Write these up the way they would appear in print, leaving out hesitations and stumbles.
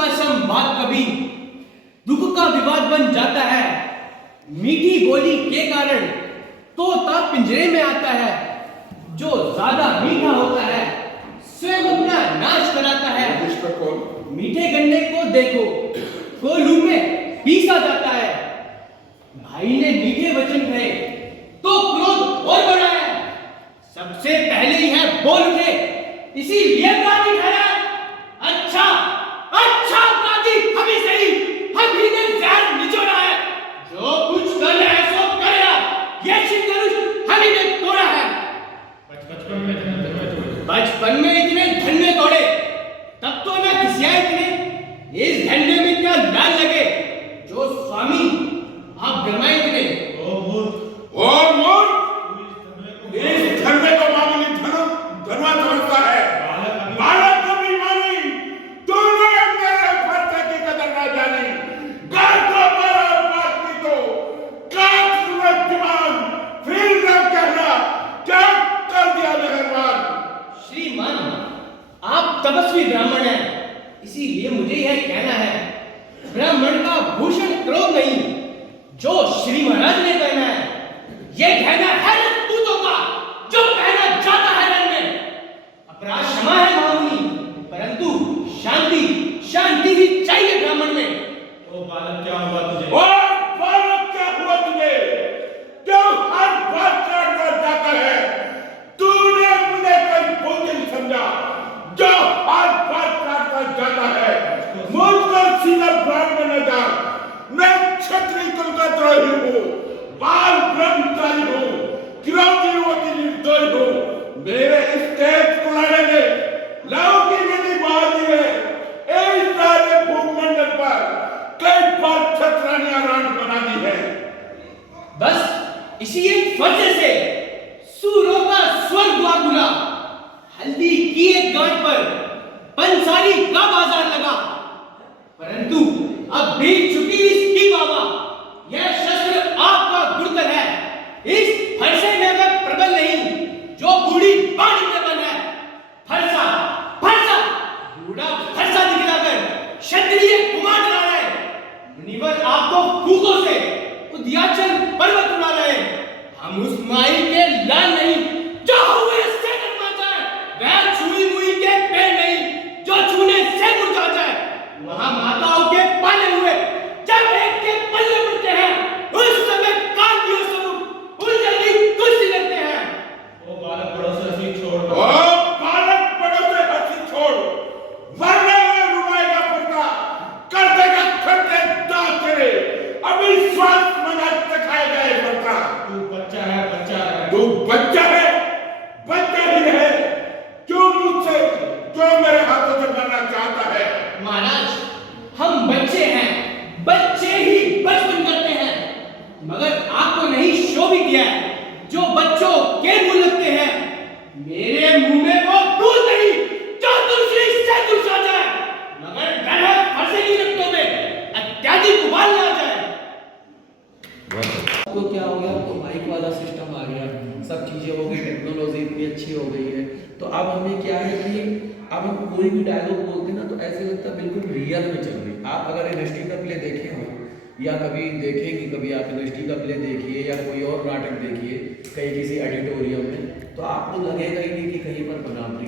का संवाद कभी दुख का विवाद बन जाता है। मीठी बोली के कारण तोता पिंजरे में आता है। जो ज्यादा मीठा होता है स्वयं अपना नाश कराता है। मीठे गन्ने को देखो कोल्हू में पीसा जाता है। भाई ने मीठे वचन कहे तो क्रोध और बढ़ा है। सबसे पहले ही है बोल उठे इसीलिए अपराधी ठहरा। अच्छा अच्छा अपराधी हम ही सही, हम ही ने जहर निचोड़ा है। जो कुछ करना है सो करेगा। ये शिवधनुष हम ही ने तोड़ा है। बचपन में इतने धन्य तोड़े तब तो न किसिया इतने। इस धन्य में क्या लाल लगे जो स्वामी आप गरमाए इतने। इस धर्मे को मामूली धनवा समझता है। बालक कभी मानी तूने मेरे फर्ज की कदर ना जानी। घर को मारा बात की तो काट सूरज दिमाग फिर न कहना क्या कर दिया मेहरबान। श्रीमान आप तपस्वी ब्राह्मण हैं, इसीलिए मुझे यह कहना है ब्राह्मण का भूषण क्रोध नहीं जो श्री महाराज ने कहना है। यह कहना है पूतों का जो कहना जाता है रण में। अपराध क्षमा है मामूली परंतु शांति शांति ही चाहिए ब्राह्मण में। ओ बालक क्या हुआ तुझे? बालक क्या हुआ तुझे? क्यों हर बात काटता जाता है? तूने मुझे कोई भोजन समझा जो हर बात काटता जाता है। मुझको सीधा ब्राह्मण न जान। मैं क्षत्रिय कुल का द्रोही हूँ, बाल ब्रह्मचारी हूँ, क्रोधी होती निर्दोष हूँ। मेरे इस तेज कुलाने ने लौकी मेरी बाजी है। इस सारे भूमंडल पर कई बार छत्रानियां रान बना दी है। बस इसी एक वजह से सूरों का स्वर्ग द्वार खुला। हल्दी की एक गांठ पर पंसारी का बाजार लगा। परंतु अब बीत चुकी इसकी वावा। यह शस्त्र आपका गुरुतर है। इस फरसे में मैं प्रबल नहीं जो बूढ़ी बाड़ी में बन है। फरसा फरसा बूढ़ा फरसा दिखलाकर क्षत्रिय कुमार डरा रहे। मुनिवर आपको फूकों से उद्याचल पर्वत उड़ा रहे। हम उस माई के लाल नहीं जो हुए से डरमा जाए। वह छुई मुई के पेड़ नहीं जो छूने से मुरझा जाए। वहां माताओं के पाले हुए जब एक के पल्ले पड़ते हैं उस समय काल दियो स्वरूप उन जल्दी कुछ लगते हैं। ओ बालक बड़ों से हंसी छोड़ दो। ओ बालक बड़ों से हंसी छोड़ वरना ये रुलाएगा पड़ता कर देगा खट्टे दांत तेरे। अभी स्वाद मना दिखाएगा ये पड़ता। तू बच्चा है बच्चा है। तू बच्चा है बच्चा ही है। क्यों मुझसे जो मेरे हाथों से मरना चाहता है? महाराज हम बच्चे हैं, बच्चे ही बचपन करते हैं। मगर आपको नहीं शोभित किया है जो बच्चों के मुंह लगते हैं। मेरे मुंह में वो दूध नहीं जो दूसरी से दूसरा जाए। मगर डर है फंसे की रक्तों में अत्याधिक उबाल ना जाए। तो क्या हो गया, तो माइक वाला सिस्टम आ गया, सब चीज़ें हो गई, टेक्नोलॉजी इतनी अच्छी हो गई है। तो अब हमें क्या है कि अब हम कोई भी डायलॉग बोलते हैं ना तो ऐसे लगता है बिल्कुल रियल में चल रही। आप अगर इंडस्ट्री का प्ले देखे हो या कभी देखेंगे, कभी आप इंडस्ट्री का प्ले देखिए या कोई और नाटक देखिए कहीं किसी ऑडिटोरियम में, तो आपको लगेगा ही नहीं कि कहीं पर बनावटी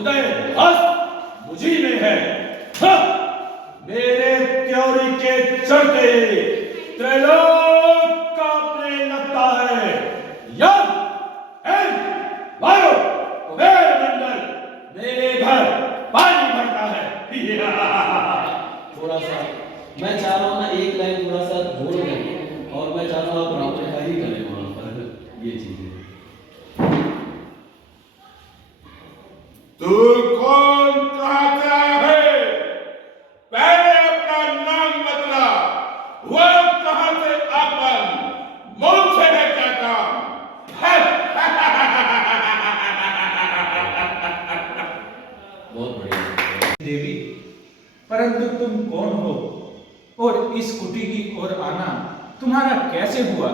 उदय हस्त मुझी में है। हाँ, मेरे त्योरी के चढ़ते त्रैलोक कांपने लगता है। यम एन वायु कुबेर मंडल मेरे घर पानी भरता है। थोड़ा सा मैं चाह रहा हूँ ना एक लाइन थोड़ा सा जोड़ दें और मैं चाह रहा हूँ आप रावण का ही करें वहाँ पर ये चीजें। तू कौन कहाँ से आया है? पहले अपना नाम बतला। वो कहाँ से अपन मुझसे है क्या काम? बहुत बढ़िया देवी, परंतु तुम कौन हो और इस कुटी की ओर आना तुम्हारा कैसे हुआ?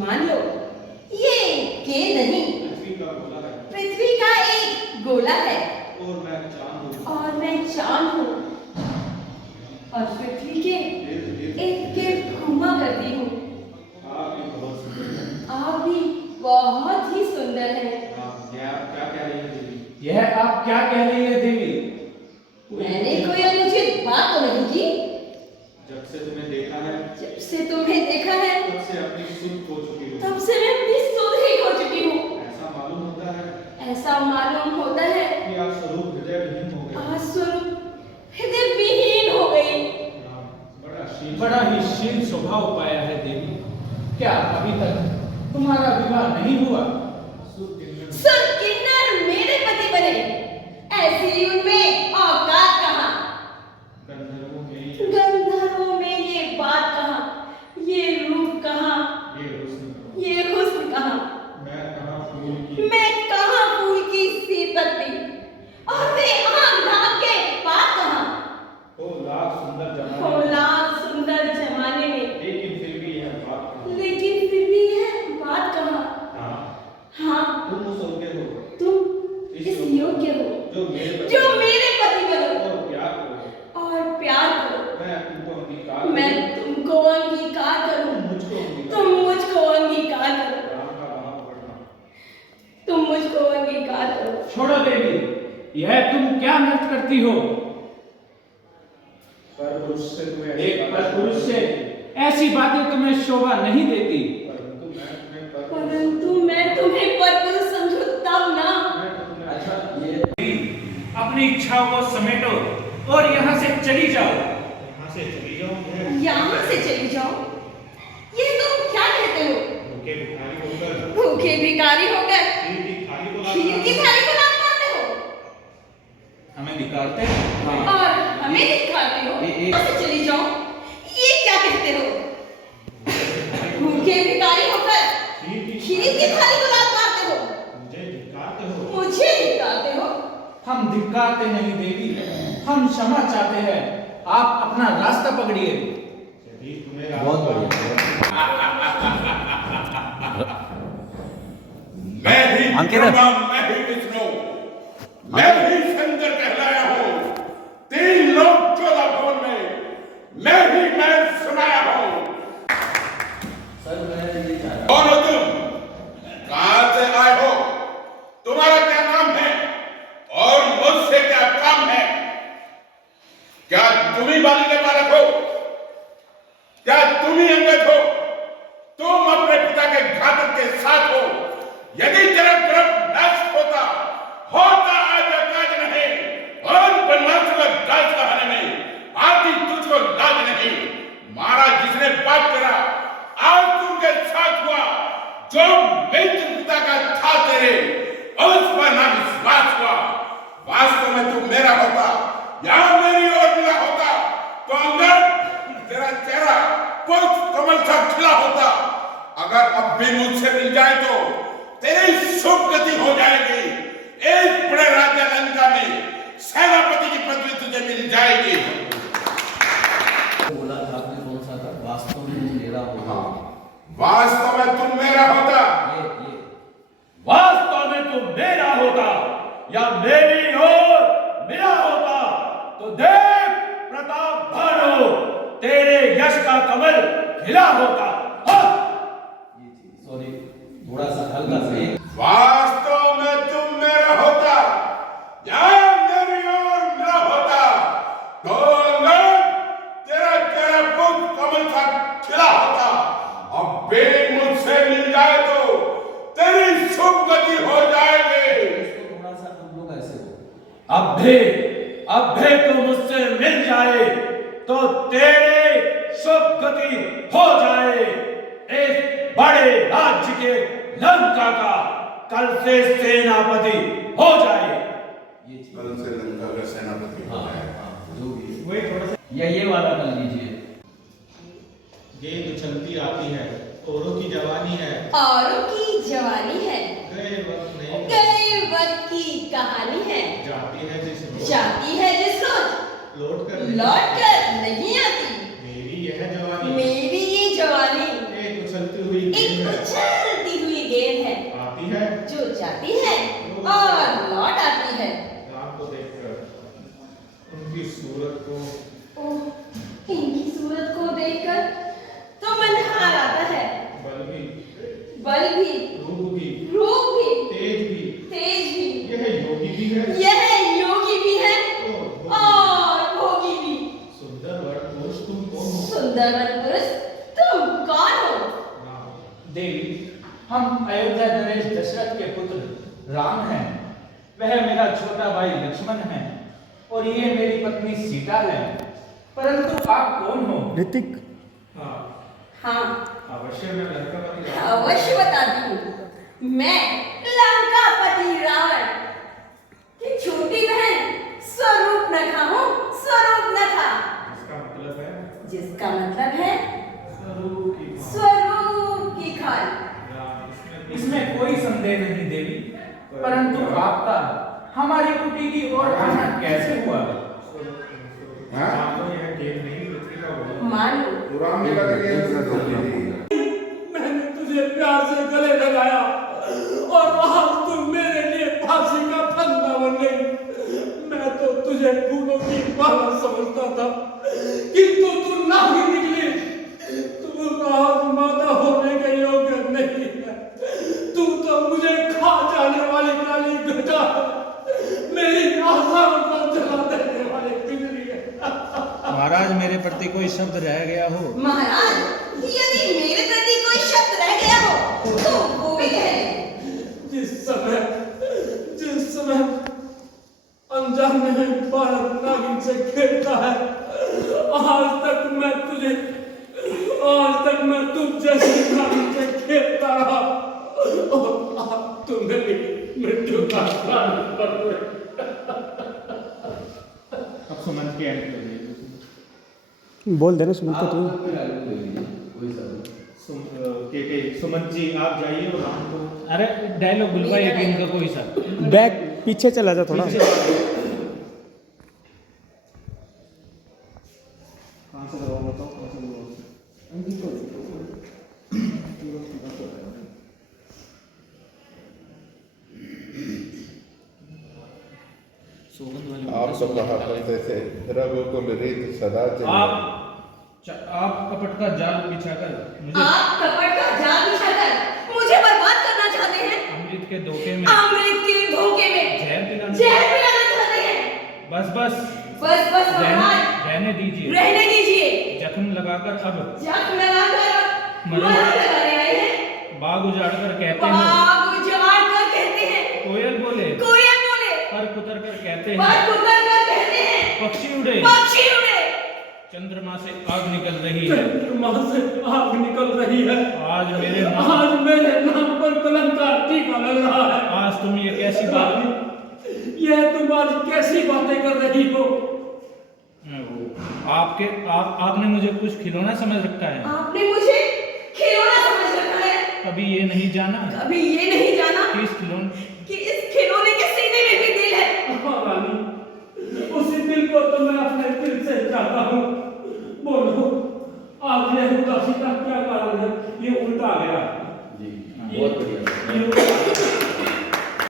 मान लो ये केंद्र नहीं पृथ्वी का एक गोला है। और मैं और फिर ठीक है, एक गिफ्ट घुमा करती हूँ। आप भी बहुत सुंदर हैं। आप भी बहुत ही सुंदर हैं। आप क्या कह रही हैं देवी? यह आप क्या कह रही है देवी? मैंने कोई अनुचित बात तो नहीं की। जब से तुम्हें देखा है, जब से तुम्हें देखा है, तब से अपनी सुध खो चुकी हो। तब से मैं अपनी सुध ही खो चुकी हूँ। ऐसा मालूम होता है ऐसा मालूम होता है कि आप स्वरूप हृदयविहीन हो गए। आज स्वरूप हृदय विहीन हो गई। बड़ा ही शील स्वभाव पाया है देवी। क्या अभी तक तुम्हारा विवाह नहीं हुआ? सुर किन्नर मेरे पति बने, ऐसी उनमें औकात कहाँ? गंधर्वों में ये बात कहाँ? ये रूप कहाँ? ये हुस्न कहाँ? मैं कहाँ फूल की सी पत्ती, और वे आँख ढाँप के बात कहाँ? हो लाख सुंदर जमाने में, लेकिन फिर भी यह बात कहाँ? हाँ, तुम इस योग्य हो जो मेरे पति बनो और प्यार करो। मैं तुमको अंगीकार करूं, तुम मुझको अंगीकार करो। तुम मुझको अंगीकार करो। छोड़ो देवी, यह तुम क्या नृत्य करती हो? एक परपुरुष से ऐसी बातें तुम्हें शोभा नहीं देती। परंतु मैं तुम्हें परपुरुष समझूं तब ना। अच्छा ये अपनी इच्छाओं को समेटो और यहाँ से चली जाओ। यहाँ से चली जाओ? ये तुम क्या कहते हो? भूखे भिखारी होकर खीर की थाली को लात मारते हो हमें दिखाते हैं। और हमें दिखाते हो? यहाँ से चली जाओ, ये क्या कहते हो? भूखे भिखारी होकर खीर की थाली को लात मारते हो? मुझे दिखाते हो? हम धिक्कारते नहीं देवी, हम क्षमा चाहते हैं। आप अपना रास्ता पकड़िए। बहुत बढ़िया। मैं ही अंकित। ब्रह्मा, मैं ही विष्णु, मैं ही शंकर कहलाया हूँ। 3 लोक 14 भवन में मैं समाया हूँ। सर मैं ये चाह रहा कौन हो तुम? कहाँ से आए हो? तुम्हारा क्या नाम है और मुझसे क्या काम है? क्या तुम ही बाली के बालक हो? क्या तुम ही अंगद हो? तुम अपने पिता के घातक के साथ हो। यदि तेरा गर्भ नष्ट होता आज काज नहीं, और बनवासों का दास कहने में आती तुझको लाज नहीं। मारा जिसने बाप तेरा, आज तुमके साथ हुआ जो मित्र पिता का था तेरे, उस पर ना विश्वास हुआ। वास्तव में तू मेरा होता या मेरी ओर मिला होता तो अंगद तेरा चेहरा पुष्प कमल सा खिला होता। अगर अब भी मुझसे मिल जाए तो तेरी शुभ गति हो जाएगी। एक बड़े राजा लंका में सेनापति की पदवी तुझे मिल जाएगी। बोला था आपने कौन सा था? वास्तव में तुम मेरा होगा। वास्तव में तुम मेरा होता, ये वास्तव में तुम मेरा होता या मेरी ओर मेरा होता तो देख प्रताप भानु, तेरे यश का कमल खिला होता। सॉरी थोड़ा सा हल्का सा ये वास्तव में तुम मेरा होता या मेरी ओर मेरा होता तो अंगद तेरा चेहरा पुष्प कमल सा खिला होता। अब बे मुझसे मिल जाए तो तेरी शुभ गति हो जाएगी। इसको थोड़ा सा हम लोग ऐसे हो। अब भी तू मुझसे मिल जाए तो तेरे शुभ गति हो जाए। इस बड़े राज्य के लंका का कल से सेनापति हो जाए। ये चीज कल से लंका का सेनापति हो हाँ जाए। हाँ जो भी है। वही थोड़ा सा या ये वाला कर लीजिए। गेंद उछलती आती है, औरों की जवानी है, औरों की जवानी है, गए वक्त नहीं, गए वक्त की कहानी है, जाती है जिस रोज, जाती है जिस रोज, लौट कर नहीं आती। मेरी यह जवानी मेरी ये जवानी एक उछलती हुई एक गेंद है, उछलती हुई गेंद है आती है जो जाती है और लौट आती है। रात को देखकर उनकी सूरत को ओह हम अयोध्या नरेश दशरथ के पुत्र राम हैं, वह मेरा छोटा भाई लक्ष्मण है और ये मेरी पत्नी सीता है। परंतु आप कौन हो? ऋतिक। हाँ अवश्य मैं लंकापति राम। अवश्य बताती हूँ। मैं लंकापति रावण की छोटी बहन स्वरूप नखा हूँ। स्वरूप नखा इसका मतलब है जिसका मतलब है स्वरूप की माँ। स्वरूप की खाल। राम, इसमें कोई संदेह नहीं देवी, परंतु आपका हमारी कुटी की ओर आना कैसे हुआ? मानो यह गेम नहीं, पृथ्वी का वो। मानो राम लीला के लिए मैंने तुझे प्यार से गले लगाया और आज तू मेरे लिए फांसी का फंदा बन गई। मैं तो तुझे फूलों की माला समझता था, किंतु तू ना ही निकली। तू आज माता होने के योग्य नहीं है। तू तो मुझे खा जाने वाली काली घटा, मेरी आशाओं को जला देने वाली बिजली है। महाराज मेरे प्रति कोई शब्द रह गया हो? महाराज, यदि मेरे प्रति कोई शब्द रह गया हो तो वो भी कह दे। जिस समय अनजाने में बालक नागिन से खेलता है, आज तक मैं तुझ जैसी नागिन से खेलता रहा और आज तू मेरी मृत्यु का कारण बन गई। अब सुमंत की एंट्री हो गई। बोल देना सुमंत को तू। सुमंत जी आप जाइए और राम को अरे डायलॉग बुलवाइए कि इनका कोई सा। बैक पीछे चला जा थोड़ा। कहाँ से लगाओ बताओ, कहाँ से लगाओ? आप सब कहा करते थे रघुकुल रीत सदा चले। आप कपट का जाल बिछाकर मुझे आप कपट का जाल बिछाकर मुझे बर्बाद करना चाहते हैं। अमृत के धोखे में अमृत के धोखे में जहर पिलाना चाहते हैं। बस बस बस महाराज, रहने दीजिए। रहने दीजिए। जख्म लगाकर अब जख्म लगाकर मरण लगाने आए हैं। बाग उजाड़ कर कहते हैं, बाग उजाड़ कर कहते हैं। कोयल बोले पर कुतर कर कहते हैं, पक्षी उड़े चंद्रमा से आग निकल रही है। चंद्रमा से आग निकल रही है। आज मेरे नाम पर कलंक का टीका लग रहा है। आज तुम ये कैसी बात यह तुम आज कैसी बातें कर रही हो? आपने मुझे कुछ खिलौना समझ रखा है। आपने मुझे खिलौना समझ रखा है। कभी ये नहीं जाना कि इस खिलौने के सीने में भी दिल है। हाँ रानी, उसी दिल को तो मैं अपने दिल से चाहता हूँ। बोलो, आज यह उदासी का क्या कारण है? ये उल्टा गया। जी बहुत बढ़िया। ये उल्टा